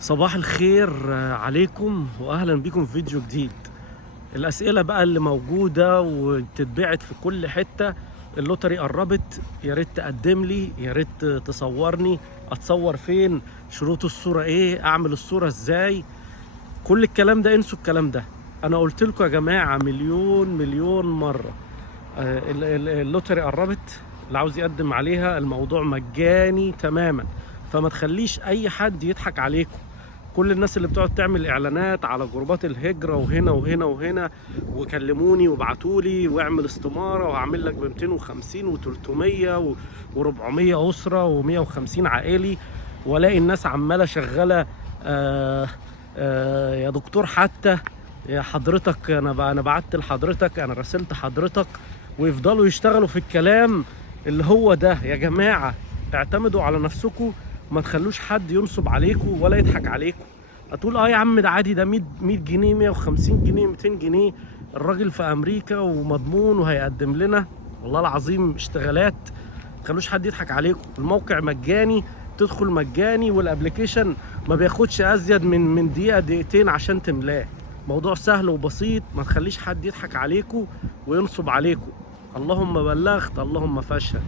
صباح الخير عليكم واهلا بكم في فيديو جديد. الاسئله بقى اللي موجوده وبتتبعت في كل حته، اللوتري قربت، يا ريت تقدم لي، يا ريت تصورني، اتصور فين، شروط الصوره ايه، اعمل الصوره ازاي، كل الكلام ده انسوا الكلام ده. انا قلت لكم يا جماعه مليون مره، اللوتري قربت، اللي عاوز يقدم عليها الموضوع مجاني تماما، فما تخليش اي حد يضحك عليكم. كل الناس اللي بتقعد تعمل اعلانات على جروبات الهجرة وهنا وهنا وهنا، وكلموني وابعتولي واعمل استمارة وهعمل لك ب 250 و300 و400 أسرة و150 عائلي، والاقي الناس عمالة شغالة يا دكتور، حتى يا حضرتك، انا بعت لحضرتك، انا راسلت حضرتك، ويفضلوا يشتغلوا في الكلام اللي هو ده. يا جماعة اعتمدوا على نفسكم، ما تخلوش حد ينصب عليكم ولا يضحك عليكم. هتقول اه يا عم ده عادي، ده 100 جنيه، 150 جنيه، 200 جنيه، الراجل في امريكا ومضمون وهيقدم لنا. والله العظيم اشتغالات، ما تخلوش حد يضحك عليكم. الموقع مجاني، تدخل مجاني، والابليكيشن ما بياخدش ازيد من دقيقة دقيقتين عشان تملاه. موضوع سهل وبسيط، ما تخليش حد يضحك عليكم وينصب عليكم. اللهم بلغت، اللهم فاشهد.